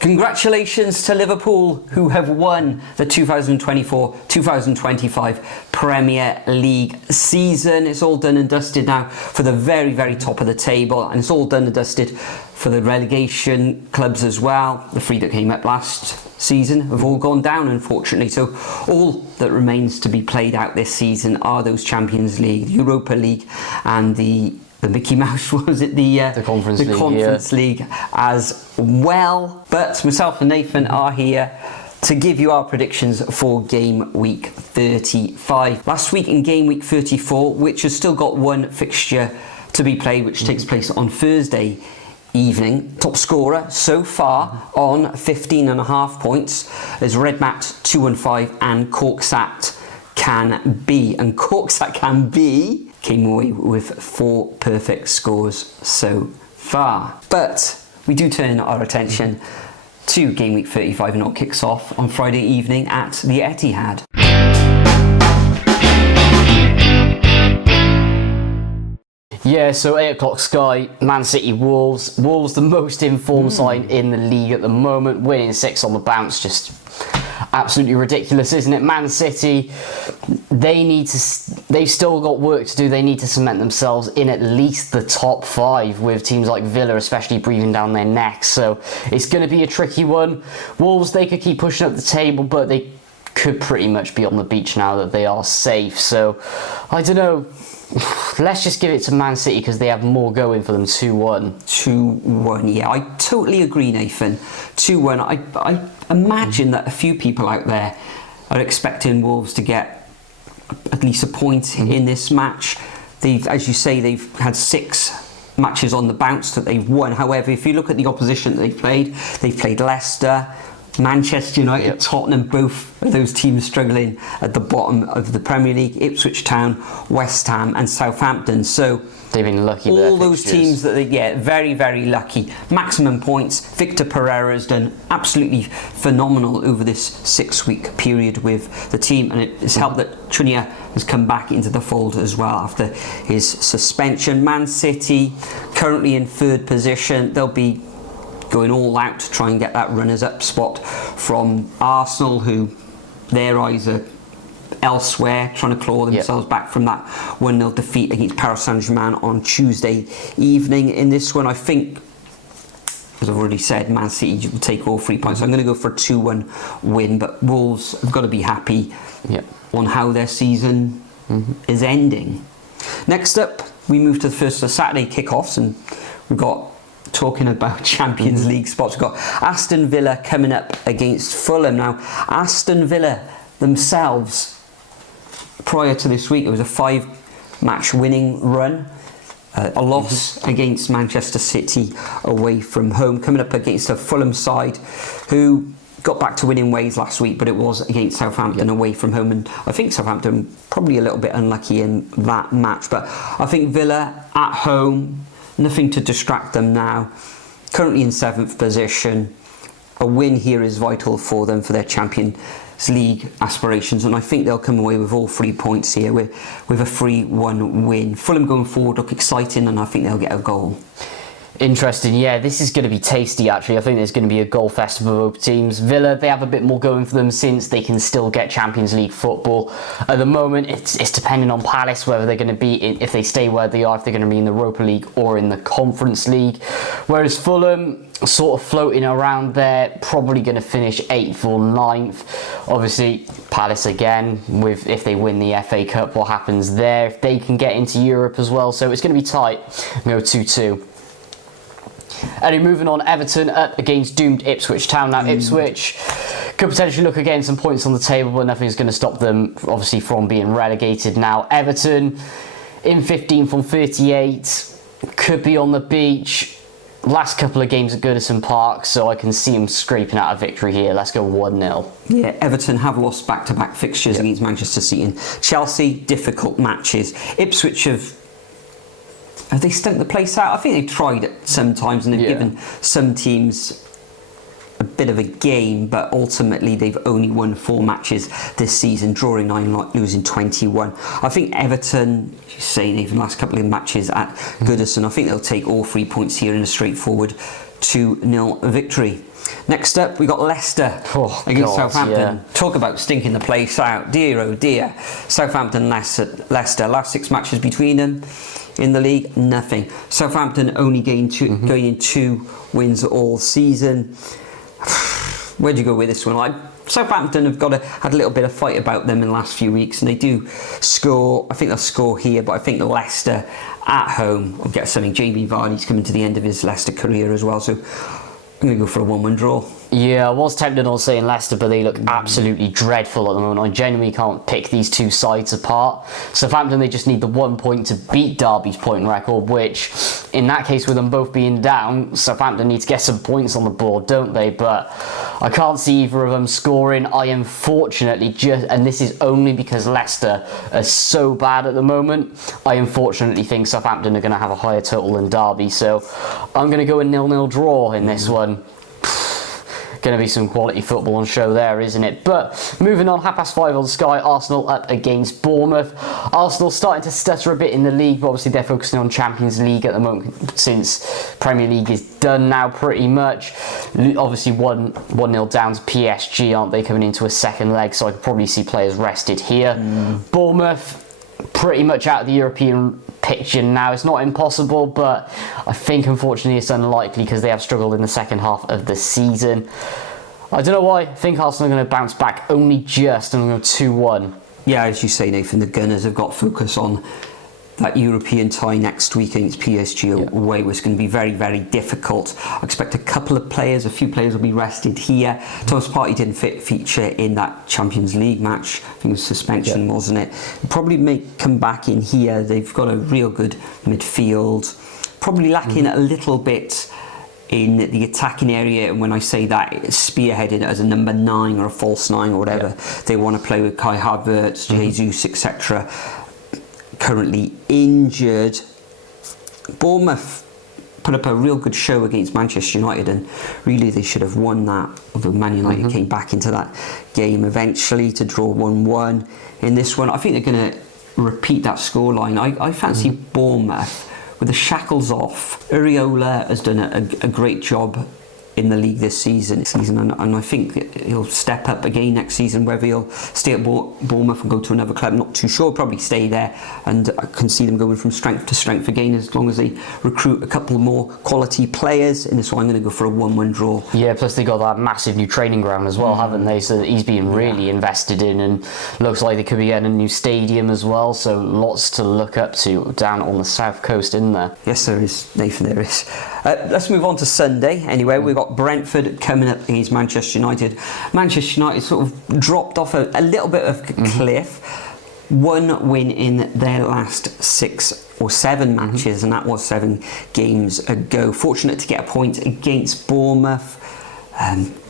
Congratulations to Liverpool, who have won the 2024-2025 Premier League season. It's all done and dusted now for the very, very top of the table, and it's all done and dusted for the relegation clubs as well. The three that came up last season have all gone down, unfortunately. So all that remains to be played out this season are those Champions League, Europa League, and the Mickey Mouse, was it the Conference League as well. But myself and Nathan are here to give you our predictions for game week 35. Last week in game week 34, which has still got one fixture to be played, which takes place on Thursday evening. Top scorer so far on 15.5 points is Redmat 215 and Corksat Can Be. And Corksat Can Be came away with 4 perfect scores so far. But we do turn our attention to game week 35, and it kicks off on Friday evening at the Etihad. Yeah, so 8 o'clock Sky, Man City Wolves. Wolves the most informed side in the league at the moment, winning 6 on the bounce. Just absolutely ridiculous, isn't it? Man City, they've still got work to do. They need to cement themselves in at least the top 5, with teams like Villa especially breathing down their necks. So it's going to be a tricky one. Wolves, they could keep pushing up the table, but they could pretty much be on the beach now that they are safe. So I don't know. Let's just give it to Man City because they have more going for them. 2-1. 2-1, yeah, I totally agree, Nathan. 2-1. I imagine that a few people out there are expecting Wolves to get at least a point in this match. They've, as you say, they've had 6 matches on the bounce that they've won. However, if you look at the opposition that they've played Leicester, Manchester United, Tottenham, both of those teams struggling at the bottom of the Premier League, Ipswich Town, West Ham and Southampton. So they've been lucky with all their those fixtures. teams that they get, very, very lucky. Maximum points. Victor Pereira has done absolutely phenomenal over this 6-week period with the team, and it's helped that Chunia has come back into the fold as well after his suspension. Man City currently in 3rd position. They'll be going all out to try and get that runners-up spot from Arsenal, who their eyes are elsewhere, trying to claw themselves back from that 1-0 defeat against Paris Saint-Germain on Tuesday evening. In this one, I think, as I've already said, Man City will take all 3 points. So I'm going to go for a 2-1 win, but Wolves have got to be happy on how their season is ending. Next up, we move to the first Saturday kickoffs, and we've got, talking about Champions League spots, we've got Aston Villa coming up against Fulham. Now, Aston Villa themselves, prior to this week, it was a 5-match winning run. A loss against Manchester City away from home, coming up against a Fulham side who got back to winning ways last week, but it was against Southampton away from home, and I think Southampton probably a little bit unlucky in that match. But I think Villa at home, nothing to distract them now. Currently in 7th position. A win here is vital for them for their Champions League aspirations, and I think they'll come away with all 3 points here with a 3-1 win. Fulham going forward look exciting, and I think they'll get a goal. Interesting, yeah, this is going to be tasty actually. I think there's going to be a goal fest for both teams. Villa, they have a bit more going for them since they can still get Champions League football. At the moment, it's depending on Palace whether they're going to be, if they stay where they are, if they're going to be in the Europa League or in the Conference League. Whereas Fulham, sort of floating around there, probably going to finish 8th or 9th. Obviously, Palace again, with if they win the FA Cup, what happens there, if they can get into Europe as well. So it's going to be tight. Go 2-2. And moving on, Everton up against doomed Ipswich Town. Now Ipswich could potentially look at getting some points on the table, but nothing's going to stop them obviously from being relegated now. Everton in 15 from 38, could be on the beach. Last couple of games at Goodison Park, so I can see them scraping out a victory here. Let's go 1-0. Yeah, Everton have lost back-to-back fixtures against Manchester City and Chelsea. Difficult matches. Ipswich have they stunk the place out? I think they've tried it sometimes, and they've given some teams a bit of a game, but ultimately they've only won 4 matches this season, drawing 9, losing 21. I think Everton, you say even last couple of matches at Goodison, I think they'll take all 3 points here in a straightforward 2-0 victory. Next up, we got Leicester Oh, against God, Southampton. yeah. Talk about stinking the place out. Dear, oh dear. Southampton, Leicester. Last 6 matches between them in the league, nothing. Southampton only going in 2 wins all season. Where do you go with this one? Southampton have had a little bit of fight about them in the last few weeks, and they do score. I think they'll score here, but I think Leicester at home will get something. Jamie Vardy's coming to the end of his Leicester career as well, so I'm going to go for a 1-1 draw. Yeah, I was tempted on saying Leicester, but they look absolutely dreadful at the moment. I genuinely can't pick these two sides apart. Southampton, they just need the 1 point to beat Derby's point record, which, in that case, with them both being down, Southampton need to get some points on the board, don't they? But I can't see either of them scoring. I unfortunately and this is only because Leicester are so bad at the moment, I unfortunately think Southampton are going to have a higher total than Derby. So I'm going to go a 0-0 draw in this one. Going to be some quality football on show there, isn't it? But moving on, 5:30 on Sky, Arsenal up against Bournemouth. Arsenal starting to stutter a bit in the league, but obviously they're focusing on Champions League at the moment since Premier League is done now pretty much. Obviously 1-0 down to PSG, aren't they, coming into a second leg, so I could probably see players rested here. Bournemouth pretty much out of the European picture now. It's not impossible, but I think unfortunately it's unlikely because they have struggled in the second half of the season. I don't know why. I think Arsenal are going to bounce back only just, and I'm going to 2-1. Yeah, as you say, Nathan, the Gunners have got focus on that European tie next week against PSG away, which is going to be very, very difficult. I expect a few players will be rested here. Thomas Partey didn't feature in that Champions League match. I think it was suspension, wasn't it? Probably may come back in here. They've got a real good midfield. Probably lacking a little bit in the attacking area, and when I say that, it's spearheaded as a number 9 or a false 9 or whatever they want to play with. Kai Havertz, Jesus, etc. currently injured. Bournemouth put up a real good show against Manchester United, and really they should have won that, although Man United came back into that game eventually to draw 1-1 in this one. I think they're going to repeat that scoreline. I fancy Bournemouth with the shackles off. Uriola has done a great job in the league this season, and I think he'll step up again next season. Whether he'll stay at Bournemouth and go to another club, not too sure. Probably stay there, and I can see them going from strength to strength again as long as they recruit a couple more quality players. In this one, I'm going to go for a 1-1 draw. Yeah, plus they got that massive new training ground as well, haven't they? So he's been really invested in, and looks like they could be getting a new stadium as well. So lots to look up to down on the south coast, isn't there? Yes, there is, Nathan. There is. Let's move on to Sunday. Anyway, we've got Brentford coming up against Manchester United. Manchester United sort of dropped off a little bit of a cliff. 1 win in their last 6 or 7 matches, and that was 7 games ago. Fortunate to get a point against Bournemouth.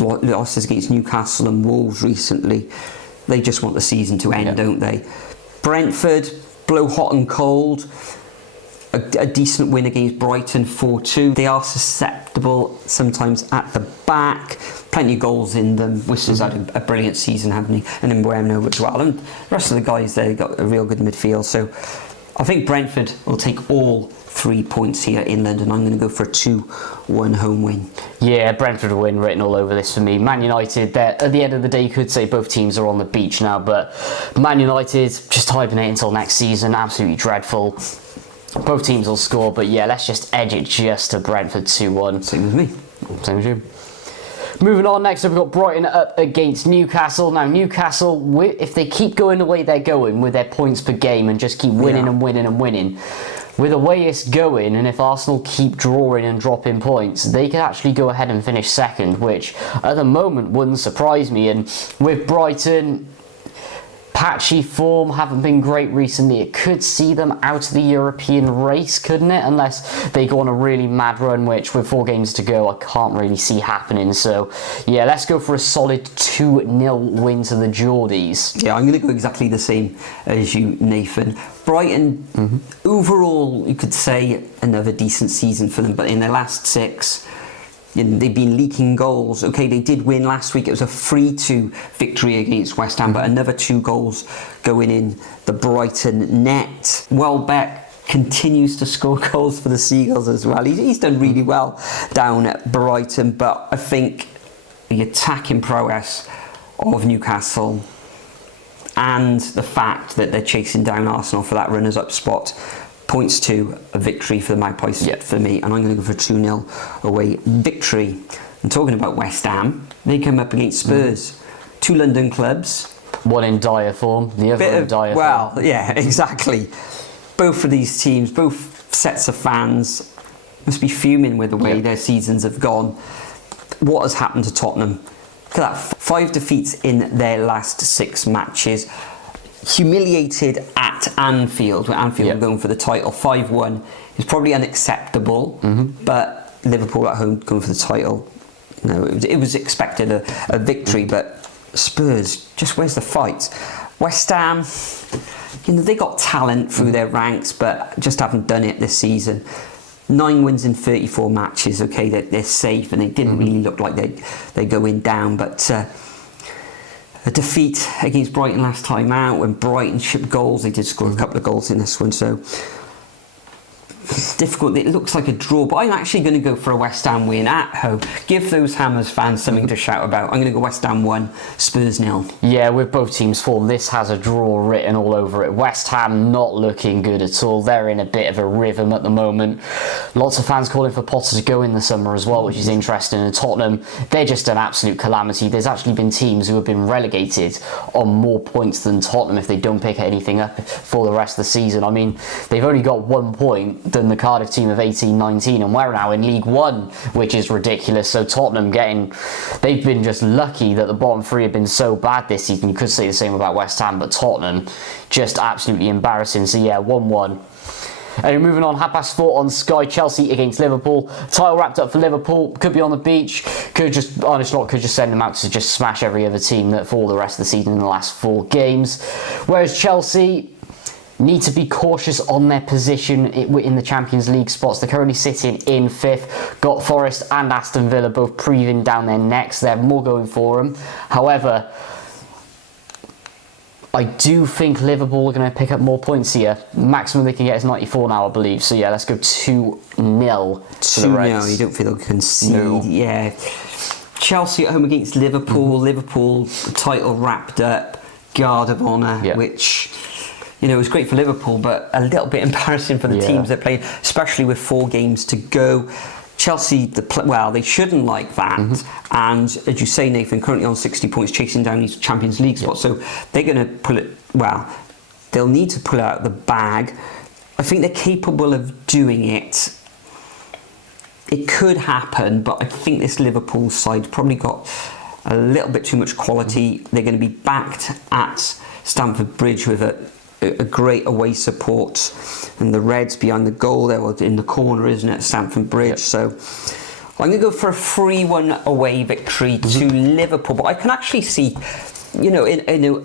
Losses against Newcastle and Wolves recently. They just want the season to end, don't they? Brentford blow hot and cold. A decent win against Brighton 4-2. They are susceptible sometimes at the back. Plenty of goals in them. Whistler's had a brilliant season, haven't he? And then Bueno as well. And the rest of the guys there got a real good midfield. So I think Brentford will take all 3 points here in London. I'm going to go for a 2-1 home win. Yeah, Brentford win written all over this for me. Man United, at the end of the day, you could say both teams are on the beach now, but Man United just hibernating until next season. Absolutely dreadful. Both teams will score, but yeah, let's just edge it just to Brentford 2-1. Same as me. Same as you. Moving on, next up we've got Brighton up against Newcastle. Now Newcastle, if they keep going the way they're going with their points per game and just keep winning and winning and winning, with the way it's going, and if Arsenal keep drawing and dropping points, they could actually go ahead and finish second, which at the moment wouldn't surprise me. And with Brighton, patchy form, haven't been great recently, it could see them out of the European race, couldn't it? Unless they go on a really mad run, which with 4 games to go, I can't really see happening. So yeah, let's go for a solid 2-0 win to the Geordies. Yeah, I'm going to go exactly the same as you, Nathan. Brighton, overall, you could say another decent season for them, but in their last 6, they've been leaking goals. Okay, they did win last week. It was a 3-2 victory against West Ham, but another 2 goals going in the Brighton net. Welbeck continues to score goals for the Seagulls as well. He's done really well down at Brighton, but I think the attacking prowess of Newcastle and the fact that they're chasing down Arsenal for that runners-up spot points to a victory for the Magpies for me, and I'm going to go for a 2-0 away victory. And talking about West Ham, they come up against Spurs, two London clubs. One in dire form, the other in dire form. Well, yeah, exactly. Both of these teams, both sets of fans, must be fuming with the way their seasons have gone. What has happened to Tottenham? Look at that, 5 defeats in their last 6 matches. Humiliated at Anfield, where Anfield were going for the title. 5-1 is probably unacceptable, but Liverpool at home going for the title, no, it was expected a victory, but Spurs, just where's the fight? West Ham, they got talent through their ranks, but just haven't done it this season. 9 wins in 34 matches. Okay, they're safe, and they didn't really look like they're going down. But a defeat against Brighton last time out, when Brighton shipped goals, they did score a couple of goals in this one. So difficult. It looks like a draw, but I'm actually going to go for a West Ham win at home. Give those Hammers fans something to shout about. I'm going to go West Ham 1, Spurs 0. Yeah, with both teams' form, this has a draw written all over it. West Ham not looking good at all. They're in a bit of a rhythm at the moment. Lots of fans calling for Potter to go in the summer as well, which is interesting. And Tottenham, they're just an absolute calamity. There's actually been teams who have been relegated on more points than Tottenham if they don't pick anything up for the rest of the season. I mean, they've only got 1 point than the Cardiff team of 18-19, and we're now in League One, which is ridiculous. So Tottenham they've been just lucky that the bottom 3 have been so bad this season. You could say the same about West Ham, but Tottenham just absolutely embarrassing. So yeah, 1-1. And moving on, 4:30 on Sky, Chelsea against Liverpool. Title wrapped up for Liverpool. Could be on the beach. Arne Slot could just send them out to just smash every other team that for the rest of the season in the last 4 games. Whereas Chelsea need to be cautious on their position in the Champions League spots. They're currently sitting in 5th. Got Forest and Aston Villa both breathing down their necks. They have more going for them. However, I do think Liverpool are going to pick up more points here. Maximum they can get is 94 now, I believe. So yeah, let's go 2-0 to the Reds. 2-0, you don't feel they'll concede. No. Yeah. Chelsea at home against Liverpool. Liverpool, title wrapped up. Guard of honour, which... it was great for Liverpool, but a little bit embarrassing for the teams they're playing, especially with 4 games to go. Chelsea, they shouldn't like that. And as you say, Nathan, currently on 60 points, chasing down these Champions League spots. So they're going to pull it, they'll need to pull it out of the bag. I think they're capable of doing it. It could happen, but I think this Liverpool side probably got a little bit too much quality. They're going to be backed at Stamford Bridge with a great away support, and the Reds behind the goal there, in the corner, isn't it, Stamford Bridge. So I'm going to go for a 3-1 away victory to Liverpool, but I can actually see, in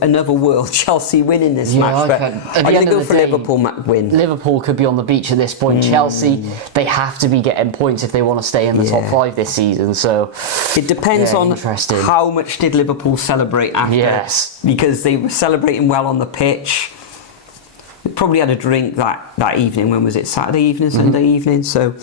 another world, Chelsea winning this match. But I'm going to go for Liverpool win. Liverpool could be on the beach at this point. Chelsea, they have to be getting points if they want to stay in the top 5 this season. So it depends on how much did Liverpool celebrate after. Yes, because they were celebrating well on the pitch. Probably had a drink that evening. When was it? Saturday evening, Sunday evening. So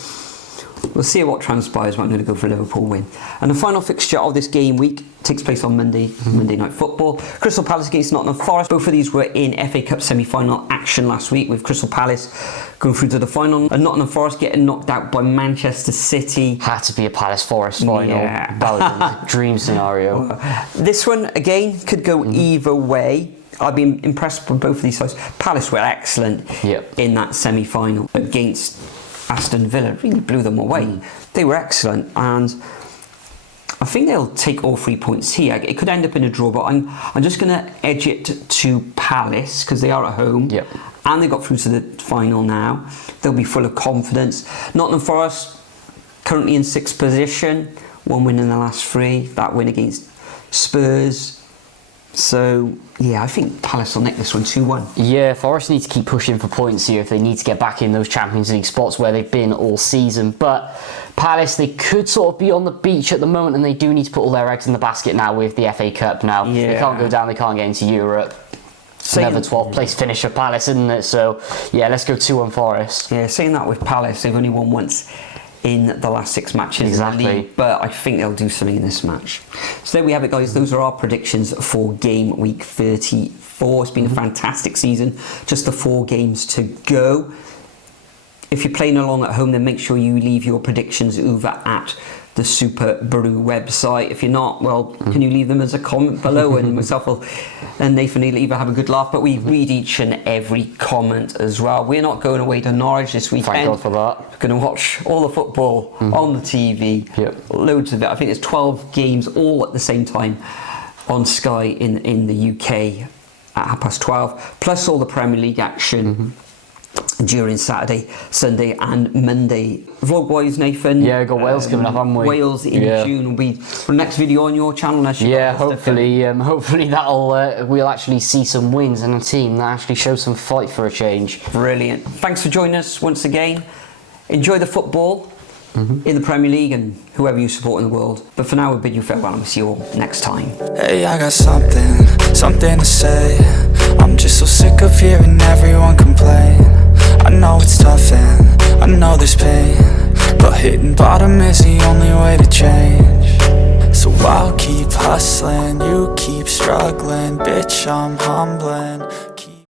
we'll see what transpires, but I'm going to go for a Liverpool win. And the final fixture of this game week takes place on Monday Night Football. Crystal Palace against Nottingham Forest. Both of these were in FA Cup semi-final action last week, with Crystal Palace going through to the final and Nottingham Forest getting knocked out by Manchester City. Had to be a Palace Forest final. That was a dream scenario. This one, again, could go either way. I've been impressed with both of these sides. Palace were excellent in that semi-final against Aston Villa. Really blew them away. They were excellent, and I think they'll take all 3 points here. It could end up in a draw, but I'm just going to edge it to Palace because they are at home, and they got through to the final now. They'll be full of confidence. Nottingham Forest currently in 6th position, 1 win in the last 3. That win against Spurs. So, I think Palace will nick this one 2-1. Yeah, Forest need to keep pushing for points here if they need to get back in those Champions League spots where they've been all season. But Palace, they could sort of be on the beach at the moment, and they do need to put all their eggs in the basket now with the FA Cup now. They can't go down, they can't get into Europe. Another 12th place finish for Palace, isn't it? So, let's go 2-1 Forest. Yeah, saying that with Palace, they've only won once in the last 6 matches Exactly. in the league, but I think they'll do something in this match. So there we have it, guys. Those are our predictions for game week 34. It's been a fantastic season. Just the 4 games to go. If you're playing along at home, then make sure you leave your predictions over at the Superbru website. If you're not, well, can you leave them as a comment below, and myself and Nathan will either have a good laugh, but we read each and every comment as well. We're not going away to Norwich this weekend. Thank God for that. We're going to watch all the football on the TV. Yep. Loads of it. I think there's 12 games all at the same time on Sky in the UK at 12:30, plus all the Premier League action during Saturday, Sunday and Monday. Vlog boys, Nathan. Yeah, we've got Wales coming up, haven't we? Wales in June will be the next video on your channel. Hopefully that'll we'll actually see some wins and a team that actually shows some fight for a change. Brilliant. Thanks for joining us once again. Enjoy the football in the Premier League and whoever you support in the world. But for now, we bid you farewell and we'll see you all next time. Hey, I got something to say. I'm just so sick of hearing everyone complain. I know it's tough and I know there's pain, but hitting bottom is the only way to change. So I'll keep hustling, you keep struggling. Bitch, I'm humbling.